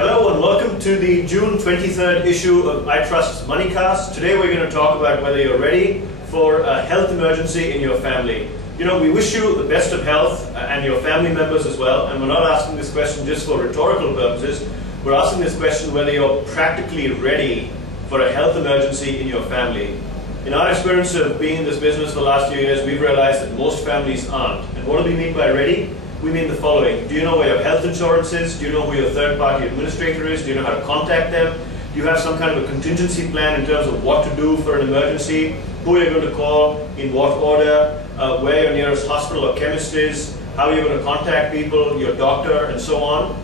Hello and welcome to the June 23rd issue of iTrust's Moneycast. Today we're going to talk about whether you're ready for a health emergency in your family. You know, we wish you the best of health and your family members as well, and we're not asking this question just for rhetorical purposes. We're asking this question whether you're practically ready for a health emergency in your family. In our experience of being in this business for the last few years, we've realized that most families aren't. And what do we mean by ready? We mean the following. Do you know where your health insurance is? Do you know who your third-party administrator is? Do you know how to contact them? Do you have some kind of a contingency plan in terms of what to do for an emergency? Who you're going to call, in what order, where your nearest hospital or chemist is, how you're going to contact people, your doctor, and so on.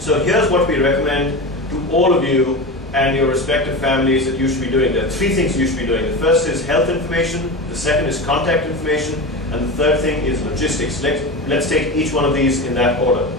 So here's what we recommend to all of you and your respective families that you should be doing. There are three things you should be doing. The first is health information, the second is contact information, and the third thing is logistics. Let's take each one of these in that order.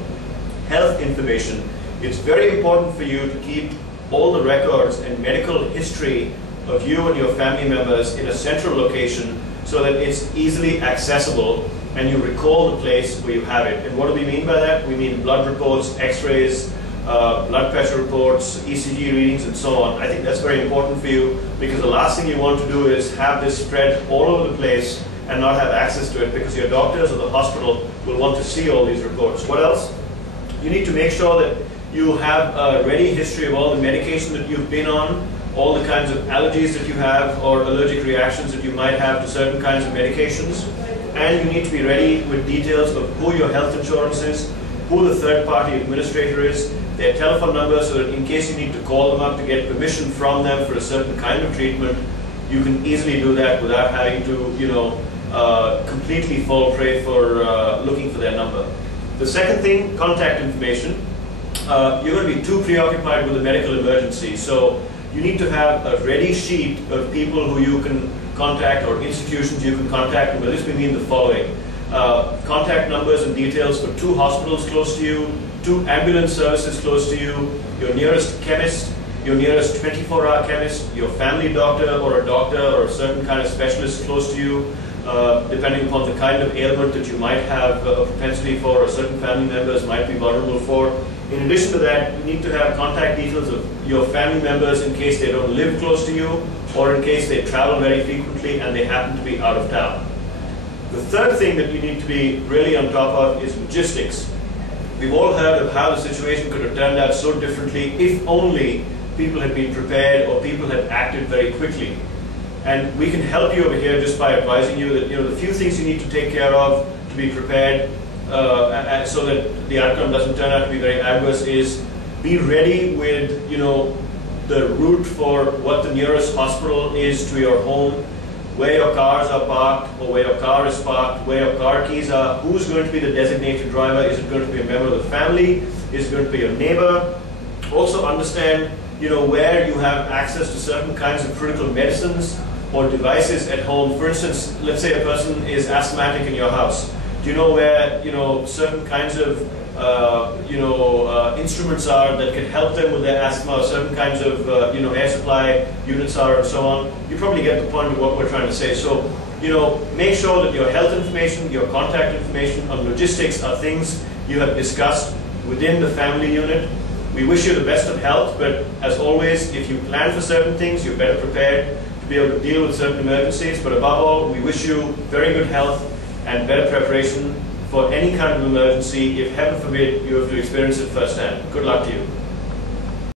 Health information. It's very important for you to keep all the records and medical history of you and your family members in a central location so that it's easily accessible and you recall the place where you have it. And what do we mean by that? We mean blood reports, x-rays, blood pressure reports, ECG readings, and so on. I think that's very important for you because the last thing you want to do is have this spread all over the place and not have access to it, because your doctors or the hospital will want to see all these reports. What else? You need to make sure that you have a ready history of all the medication that you've been on, all the kinds of allergies that you have or allergic reactions that you might have to certain kinds of medications. And you need to be ready with details of who your health insurance is, who the third-party administrator is, their telephone number, so that in case you need to call them up to get permission from them for a certain kind of treatment, you can easily do that without having to, completely fall prey for looking for their number. The second thing, contact information. You're going to be too preoccupied with a medical emergency, so you need to have a ready sheet of people who you can contact or institutions you can contact. And by this we mean the following. Contact numbers and details for 2 hospitals close to you, 2 ambulance services close to you, your nearest chemist, your nearest 24-hour chemist, your family doctor or a certain kind of specialist close to you, depending upon the kind of ailment that you might have a propensity for or certain family members might be vulnerable for. In addition to that, you need to have contact details of your family members in case they don't live close to you or in case they travel very frequently and they happen to be out of town. The third thing that you need to be really on top of is logistics. We've all heard of how the situation could have turned out so differently if only people had been prepared or people had acted very quickly. And we can help you over here just by advising you that the few things you need to take care of to be prepared so that the outcome doesn't turn out to be very adverse is be ready with the route for what the nearest hospital is to your home, where your cars are parked or where your car is parked, where your car keys are, who's going to be the designated driver, is it going to be a member of the family, is it going to be your neighbor. Also understand where you have access to certain kinds of critical medicines or devices at home. For instance, let's say a person is asthmatic in your house. Do you know where certain kinds of instruments are that can help them with their asthma, or certain kinds of air supply units are, and so on? You probably get the point of what we're trying to say. So make sure that your health information, your contact information, and logistics are things you have discussed within the family unit. We wish you the best of health, but as always, if you plan for certain things, you're better prepared to be able to deal with certain emergencies. But above all, we wish you very good health and better preparation for any kind of emergency if, heaven forbid, you have to experience it firsthand. Good luck to you.